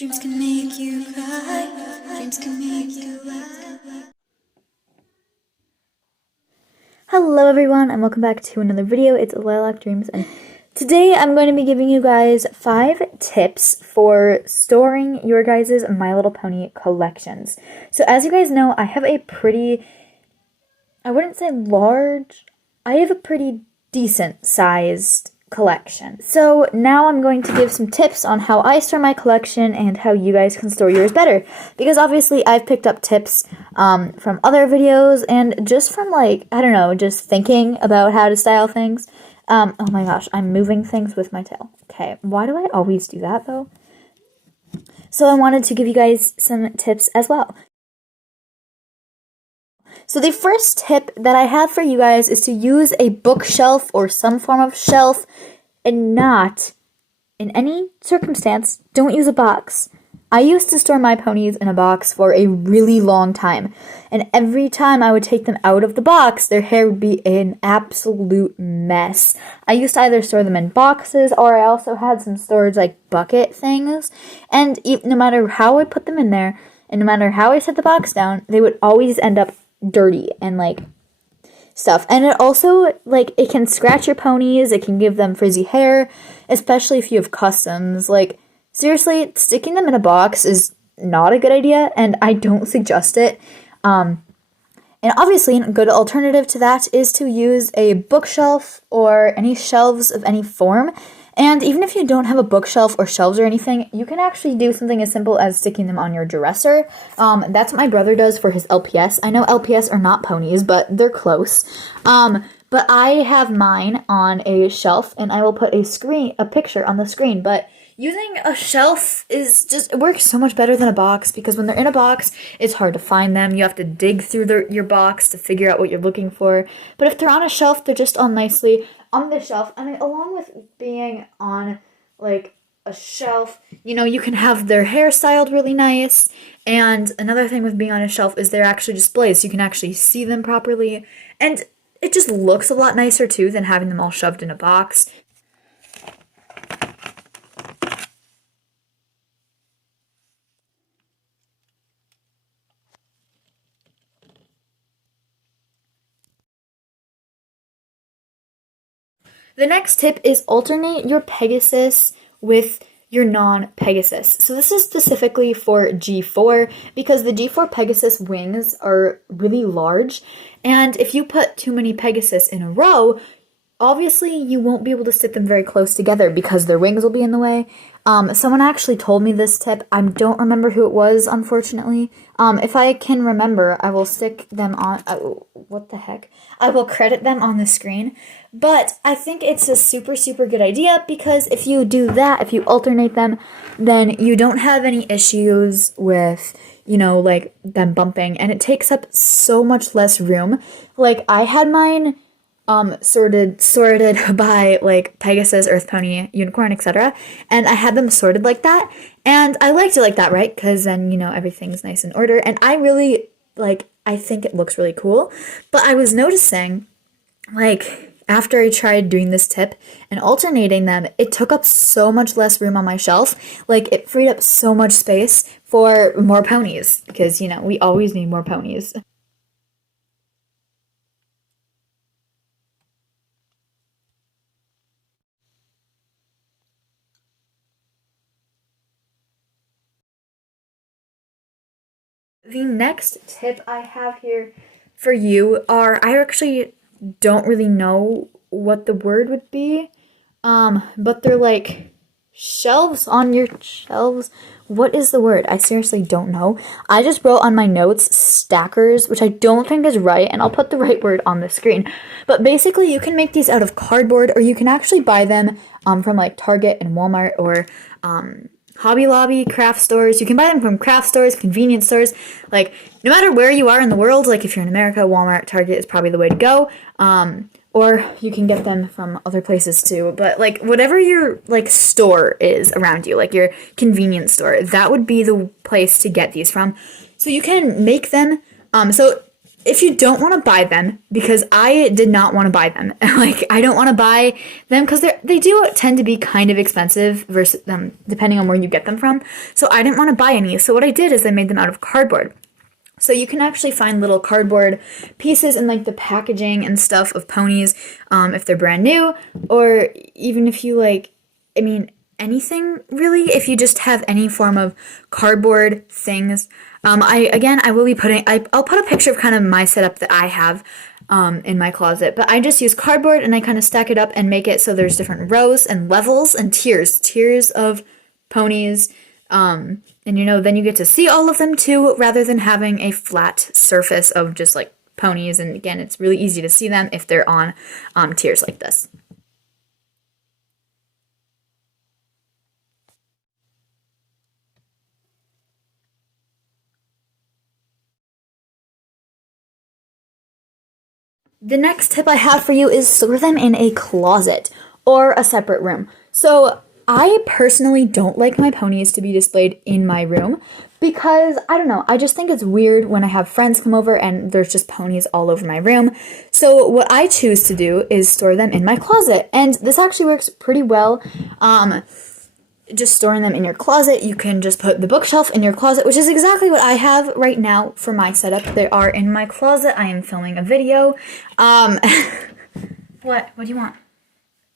Dreams can make you cry. Dreams can make you laugh. Hello everyone and welcome back to another video. It's Lilac Dreams and today I'm going to be giving you guys 5 tips for storing your guys' My Little Pony collections. So as you guys know, I have a pretty, I wouldn't say large, I have a pretty decent sized collection. So now I'm going to give some tips on how I store my collection and how you guys can store yours better. Because obviously I've picked up tips from other videos and just from I don't know, just thinking about how to style things. Oh my gosh, I'm moving things with my tail. Okay, why do I always do that though? So I wanted to give you guys some tips as well. So the first tip that I have for you guys is to use a bookshelf or some form of shelf and not, in any circumstance, don't use a box. I used to store my ponies in a box for a really long time, and every time I would take them out of the box, their hair would be an absolute mess. I used to either store them in boxes, or I also had some storage bucket things, and no matter how I put them in there, and no matter how I set the box down, they would always end up dirty and stuff. And it also it can scratch your ponies, it can give them frizzy hair, especially if you have customs. Seriously, sticking them in a box is not a good idea, and I don't suggest it. And obviously a good alternative to that is to use a bookshelf or any shelves of any form. And even if you don't have a bookshelf or shelves or anything, you can actually do something as simple as sticking them on your dresser. That's what my brother does for his LPS. I know LPS are not ponies, but they're close. But I have mine on a shelf, and I will put a picture on the screen. But using a shelf it works so much better than a box, because when they're in a box, it's hard to find them. You have to dig through your box to figure out what you're looking for. But if they're on a shelf, they're just all nicely on the shelf. And along with being on a shelf, you can have their hair styled really nice. And another thing with being on a shelf is they're actually displayed, so you can actually see them properly. And it just looks a lot nicer too than having them all shoved in a box. The next tip is alternate your Pegasus with your non-Pegasus. So this is specifically for G4, because the G4 Pegasus wings are really large, and if you put too many Pegasus in a row, obviously you won't be able to sit them very close together because their wings will be in the way. Someone actually told me this tip. I don't remember who it was, unfortunately. If I can remember, I will stick them on, what the heck? I will credit them on the screen. But I think it's a super, super good idea, because if you do that, if you alternate them, then you don't have any issues with, them bumping, and it takes up so much less room. I had mine sorted by Pegasus, Earth Pony, Unicorn, etc. And I had them sorted like that, and I liked it like that, right? Because then everything's nice in order, and I really I think it looks really cool. But I was noticing after I tried doing this tip and alternating them, it took up so much less room on my shelf. It freed up so much space for more ponies, because we always need more ponies. The next tip I have here for you I actually don't really know what the word would be, but they're shelves on your shelves. What is the word? I seriously don't know. I just wrote on my notes stackers, which I don't think is right, and I'll put the right word on the screen. But basically, you can make these out of cardboard, or you can actually buy them from Target and Walmart, or Hobby Lobby, craft stores. You can buy them from craft stores, convenience stores. No matter where you are in the world, if you're in America, Walmart, Target is probably the way to go. Or you can get them from other places too. But whatever your store is around you, your convenience store, that would be the place to get these from. So you can make them. So if you don't want to buy them, because I did not want to buy them, like I don't want to buy them because they do tend to be kind of expensive versus them depending on where you get them from. So I didn't want to buy any. So what I did is I made them out of cardboard. So you can actually find little cardboard pieces in like the packaging and stuff of ponies, if they're brand new, or even if you like, I mean, anything really. If you just have any form of cardboard things, I will be I'll put a picture of kind of my setup that I have in my closet. But I just use cardboard and I kind of stack it up and make it so there's different rows and levels and tiers of ponies. And then you get to see all of them too, rather than having a flat surface of just like ponies. And again, it's really easy to see them if they're on tiers like this. The next tip I have for you is store them in a closet or a separate room. So I personally don't like my ponies to be displayed in my room because I don't know, I just think it's weird when I have friends come over and there's just ponies all over my room. So what I choose to do is store them in my closet, and this actually works pretty well. Just storing them in your closet, you can just put the bookshelf in your closet, which is exactly what I have right now for my setup. They are in my closet. I am filming a video. What do you want?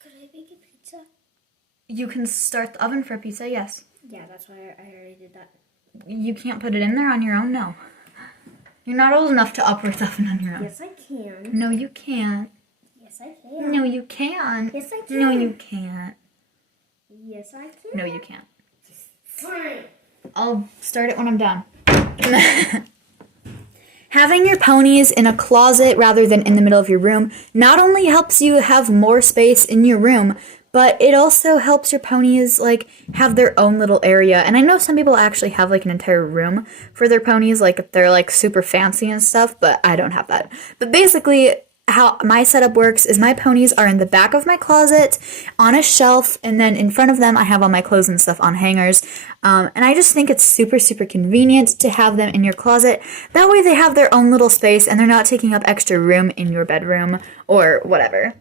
Could I bake a pizza? You can start the oven for pizza, yes. Yeah, that's why I already did that. You can't put it in there on your own, no. You're not old enough to operate the oven on your own. Yes, I can. No, you can't. Yes, I can. No, you can't. Yes, I can. No, you can't. Yes, I can. No, you can't. Fine. I'll start it when I'm done. Having your ponies in a closet rather than in the middle of your room not only helps you have more space in your room, but it also helps your ponies like have their own little area. And I know some people actually have like an entire room for their ponies, like if they're like super fancy and stuff, but I don't have that. But basically, how my setup works is my ponies are in the back of my closet on a shelf, and then in front of them I have all my clothes and stuff on hangers. And I just think it's super, super convenient to have them in your closet. That way they have their own little space and they're not taking up extra room in your bedroom or whatever.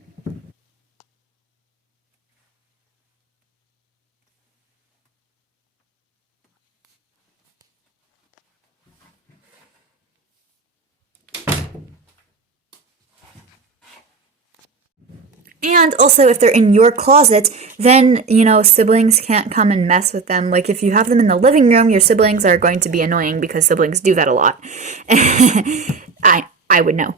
And also, if they're in your closet, then, siblings can't come and mess with them. Like, if you have them in the living room, your siblings are going to be annoying because siblings do that a lot. I would know.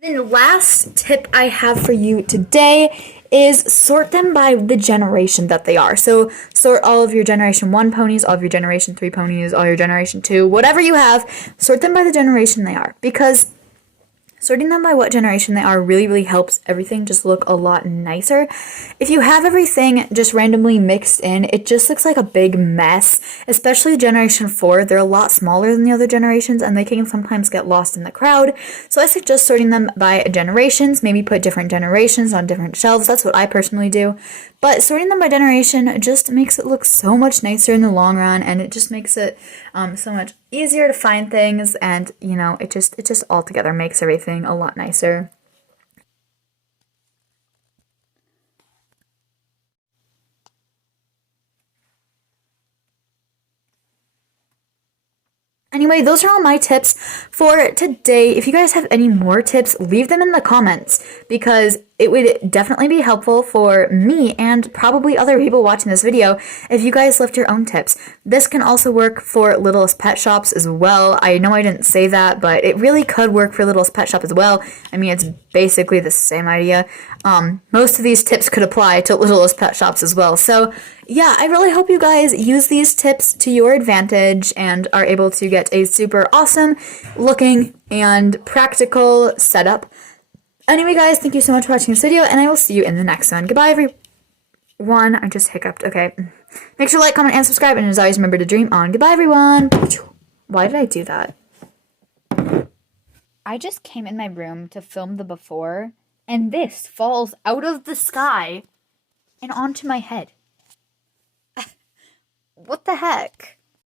Then the last tip I have for you today is sort them by the generation that they are. So sort all of your Generation 1 ponies, all of your Generation 3 ponies, all your Generation 2, whatever you have, sort them by the generation they are. Because sorting them by what generation they are really, really helps everything just look a lot nicer. If you have everything just randomly mixed in, it just looks like a big mess, especially Generation 4. They're a lot smaller than the other generations, and they can sometimes get lost in the crowd. So I suggest sorting them by generations, maybe put different generations on different shelves. That's what I personally do. But sorting them by generation just makes it look so much nicer in the long run, and it just makes it so much easier to find things, and it just altogether makes everything a lot nicer. Anyway, those are all my tips for today. If you guys have any more tips, leave them in the comments because it would definitely be helpful for me and probably other people watching this video if you guys left your own tips. This can also work for Littlest Pet Shops as well. I know I didn't say that, but it really could work for Littlest Pet Shop as well. I mean, it's basically the same idea. Most of these tips could apply to Littlest Pet Shops as well. So yeah, I really hope you guys use these tips to your advantage and are able to get a super awesome looking and practical setup. Anyway, guys, thank you so much for watching this video, and I will see you in the next one. Goodbye, everyone. I just hiccuped. Okay. Make sure to like, comment, and subscribe, and as always, remember to dream on. Goodbye, everyone. Why did I do that? I just came in my room to film the before, and this falls out of the sky and onto my head. What the heck?